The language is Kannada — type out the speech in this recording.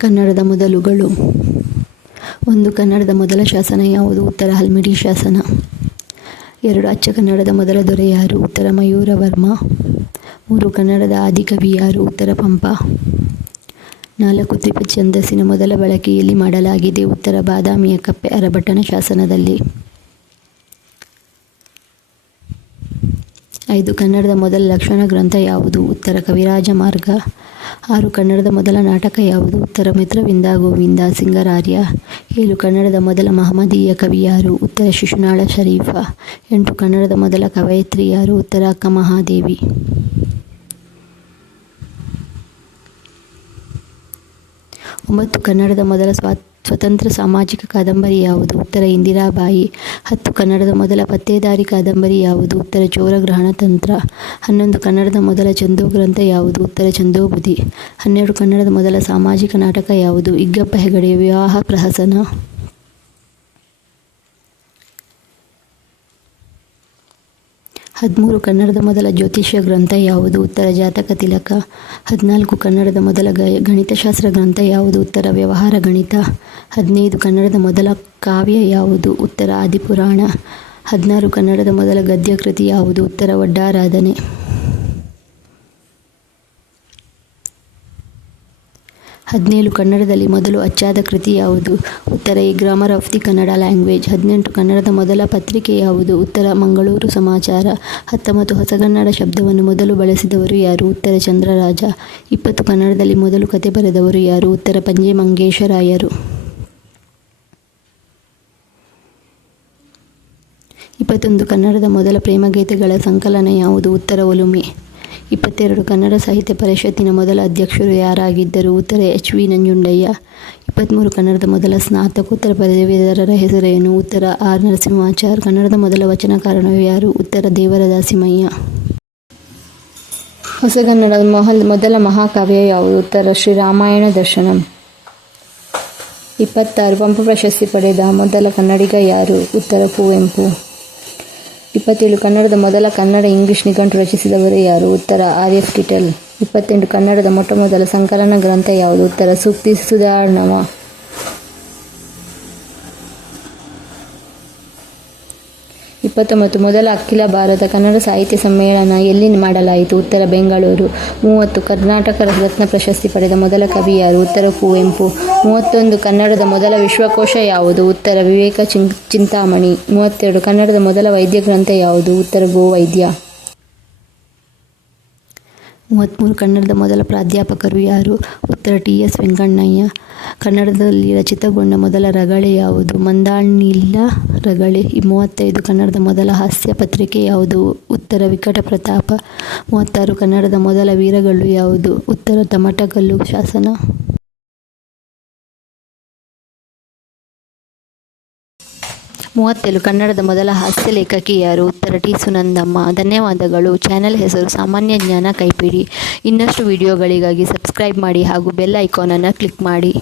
ಕನ್ನಡದ ಮೊದಲುಗಳು. ಒಂದು ಕನ್ನಡದ ಮೊದಲ ಶಾಸನ ಯಾವುದು? ಉತ್ತರ ಹಲ್ಮಿಡಿ ಶಾಸನ. ಎರಡು ಅಚ್ಚ ಕನ್ನಡದ ಮೊದಲ ದೊರೆ ಯಾರು? ಉತ್ತರ ಮಯೂರವರ್ಮ ಮೂರು ಕನ್ನಡದ ಆದಿಕವಿ ಯಾರು? ಉತ್ತರ ಪಂಪ. ನಾಲ್ಕು ತ್ರಿಪ ಛಂದಸ್ಸಿನ ಮೊದಲ ಬಳಕೆಯಲ್ಲಿ ಮಾಡಲಾಗಿದೆ ಉತ್ತರ ಬಾದಾಮಿಯ ಕಪ್ಪೆ ಅರಭಟ್ಟನ ಶಾಸನದಲ್ಲಿ. ಐದು ಕನ್ನಡದ ಮೊದಲ ಲಕ್ಷಣ ಗ್ರಂಥ ಯಾವುದು? ಉತ್ತರ ಕವಿರಾಜ ಮಾರ್ಗ. ಆರು ಕನ್ನಡದ ಮೊದಲ ನಾಟಕ ಯಾವುದು? ಉತ್ತರ ಮಿತ್ರವಿಂದ ಗೋವಿಂದ ಸಿಂಗರಾರ್ಯ. ಏಳು ಕನ್ನಡದ ಮೊದಲ ಮಹಮ್ಮದೀಯ ಕವಿ ಯಾರು? ಉತ್ತರ ಶಿಶುನಾಳ ಶರೀಫ. ಎಂಟು ಕನ್ನಡದ ಮೊದಲ ಕವಯತ್ರಿ ಯಾರು? ಉತ್ತರ ಅಕ್ಕ ಮಹಾದೇವಿ. ಒಂಬತ್ತು ಕನ್ನಡದ ಮೊದಲ ಸ್ವಾ ಸ್ವತಂತ್ರ ಸಾಮಾಜಿಕ ಕಾದಂಬರಿ ಯಾವುದು? ಉತ್ತರ ಇಂದಿರಾಬಾಯಿ. ಹತ್ತು, ಕನ್ನಡದ ಮೊದಲ ಪತ್ತೇದಾರಿ ಕಾದಂಬರಿ ಯಾವುದು? ಉತ್ತರ ಚೋರಗ್ರಹಣ ತಂತ್ರ. ಹನ್ನೊಂದು, ಕನ್ನಡದ ಮೊದಲ ಚಂದೋ ಗ್ರಂಥ ಯಾವುದು? ಉತ್ತರ ಚಂದೋಬುಧಿ. ಹನ್ನೆರಡು, ಕನ್ನಡದ ಮೊದಲ ಸಾಮಾಜಿಕ ನಾಟಕ ಯಾವುದು? ಇಗ್ಗಪ್ಪ ಹೆಗಡೆ, ವಿವಾಹ ಪ್ರಹಸನ. ಹದಿಮೂರು ಕನ್ನಡದ ಮೊದಲ ಜ್ಯೋತಿಷ್ಯ ಗ್ರಂಥ ಯಾವುದು? ಉತ್ತರ ಜಾತಕ, ತಿಲಕ. ಹದಿನಾಲ್ಕು ಕನ್ನಡದ ಮೊದಲ ಗ ಗಣಿತಶಾಸ್ತ್ರ ಗ್ರಂಥ ಯಾವುದು? ಉತ್ತರ ವ್ಯವಹಾರ, ಗಣಿತ. ಹದಿನೈದು ಕನ್ನಡದ ಮೊದಲ ಕಾವ್ಯ ಯಾವುದು? ಉತ್ತರ ಆದಿಪುರಾಣ. ಹದಿನಾರು ಕನ್ನಡದ ಮೊದಲ ಗದ್ಯ ಕೃತಿ ಯಾವುದು? ಉತ್ತರ ಒಡ್ಡಾರಾಧನೆ ಹದಿನೇಳು ಕನ್ನಡದಲ್ಲಿ ಮೊದಲು ಅಚ್ಚಾದ ಕೃತಿ ಯಾವುದು? ಉತ್ತರ A grammar of the Kannada language ಹದಿನೆಂಟು ಕನ್ನಡದ ಮೊದಲ ಪತ್ರಿಕೆ ಯಾವುದು? ಉತ್ತರ, ಮಂಗಳೂರು ಸಮಾಚಾರ. ಹತ್ತೊಂಬತ್ತು ಹೊಸಗನ್ನಡ ಶಬ್ದವನ್ನು ಮೊದಲು ಬಳಸಿದವರು ಯಾರು? ಉತ್ತರ, ಚಂದ್ರರಾಜ. ಇಪ್ಪತ್ತು ಕನ್ನಡದಲ್ಲಿ ಮೊದಲು ಕತೆ ಬರೆದವರು ಯಾರು? ಉತ್ತರ, ಪಂಜೆ ಮಂಗೇಶರಾಯರು ಇಪ್ಪತ್ತೊಂದು ಕನ್ನಡದ ಮೊದಲ ಪ್ರೇಮಗೀತೆಗಳ ಸಂಕಲನ ಯಾವುದು? ಉತ್ತರ, ಒಲುಮೆ. ಇಪ್ಪತ್ತೆರಡು ಕನ್ನಡ ಸಾಹಿತ್ಯ ಪರಿಷತ್ತಿನ ಮೊದಲ ಅಧ್ಯಕ್ಷರು ಯಾರಾಗಿದ್ದರು? ಉತ್ತರ ಎಚ್ ವಿ ನಂಜುಂಡಯ್ಯ. ಇಪ್ಪತ್ತ್ಮೂರು ಕನ್ನಡದ ಮೊದಲ ಸ್ನಾತಕೋತ್ತರ ಪದವೀಧರರ ಹೆಸರೇನು? ಉತ್ತರ ಆರ್ ನರಸಿಂಹಾಚಾರ್. ಕನ್ನಡದ ಮೊದಲ ವಚನಕಾರನು ಯಾರು? ಉತ್ತರ ದೇವರದಾಸಿಮಯ್ಯ. ಹೊಸಗನ್ನಡದ ಮೊಹಲ್ ಮೊದಲ ಮಹಾಕಾವ್ಯ ಯಾವುದು? ಉತ್ತರ ಶ್ರೀರಾಮಾಯಣ ದರ್ಶನಂ. ಇಪ್ಪತ್ತಾರು. ಪಂಪ ಪ್ರಶಸ್ತಿ ಪಡೆದ ಮೊದಲ ಕನ್ನಡಿಗ ಯಾರು? ಉತ್ತರ ಕುವೆಂಪು ಇಪ್ಪತ್ತೇಳು, ಕನ್ನಡದ ಮೊದಲ ಕನ್ನಡ ಇಂಗ್ಲಿಷ್ ನಿಘಂಟು ರಚಿಸಿದವರು ಯಾರು? ಉತ್ತರ ಆರ್ ಎಫ್ ಕಿಟಲ್. ಇಪ್ಪತ್ತೆಂಟು, ಕನ್ನಡದ ಮೊಟ್ಟಮೊದಲ ಸಂಕಲನ ಗ್ರಂಥ ಯಾವುದು? ಉತ್ತರ ಸೂಕ್ತಿ ಸುಧಾರ್ಣವ. ಇಪ್ಪತ್ತೊಂಬತ್ತು ಮೊದಲ ಅಖಿಲ ಭಾರತ ಕನ್ನಡ ಸಾಹಿತ್ಯ ಸಮ್ಮೇಳನ ಎಲ್ಲಿ ಮಾಡಲಾಯಿತು? ಉತ್ತರ ಬೆಂಗಳೂರು. ಮೂವತ್ತು ಕರ್ನಾಟಕ ರತ್ನ ಪ್ರಶಸ್ತಿ ಪಡೆದ ಮೊದಲ ಕವಿ ಯಾರು ಉತ್ತರ ಕುವೆಂಪು ಮೂವತ್ತೊಂದು ಕನ್ನಡದ ಮೊದಲ ವಿಶ್ವಕೋಶ ಯಾವುದು? ಉತ್ತರ ವಿವೇಕ ಚಿಂತಾಮಣಿ. ಮೂವತ್ತೆರಡು ಕನ್ನಡದ ಮೊದಲ ವೈದ್ಯ ಗ್ರಂಥ ಯಾವುದು? ಉತ್ತರ ಗೋವೈದ್ಯ ಮೂವತ್ತ್ಮೂರು ಕನ್ನಡದ ಮೊದಲ ಪ್ರಾಧ್ಯಾಪಕರು ಯಾರು? ಉತ್ತರ ಟಿ. ಎಸ್. ವೆಂಕಣ್ಣಯ್ಯ. ಕನ್ನಡದಲ್ಲಿ ರಚಿತಗೊಂಡ ಮೊದಲ ರಗಳೆ ಯಾವುದು? ಮಂದಾಣಿಲ್ಲ ರಗಳೆ. ಮೂವತ್ತೈದು ಕನ್ನಡದ ಮೊದಲ ಹಾಸ್ಯ ಪತ್ರಿಕೆ ಯಾವುದು? ಉತ್ತರ ವಿಕಟ ಪ್ರತಾಪ. ಮೂವತ್ತಾರು ಕನ್ನಡದ ಮೊದಲ ವೀರಗಳು ಯಾವುದು? ಉತ್ತರ ತಮಟಗಲ್ಲು ಶಾಸನ. ಮೂವತ್ತೇಳು ಕನ್ನಡದ ಮೊದಲ ಹಾಸ್ಯ ಲೇಖಕಿ ಯಾರು ಉತ್ತರ ಟಿ. ಸುನಂದಮ್ಮ. ಧನ್ಯವಾದಗಳು. ಚಾನೆಲ್ ಹೆಸರು ಸಾಮಾನ್ಯ ಜ್ಞಾನ ಕೈಪಿಡಿ. ಇನ್ನಷ್ಟು ವಿಡಿಯೋಗಳಿಗಾಗಿ ಸಬ್ಸ್ಕ್ರೈಬ್ ಮಾಡಿ ಹಾಗೂ ಬೆಲ್ ಐಕಾನನ್ನು ಕ್ಲಿಕ್ ಮಾಡಿ.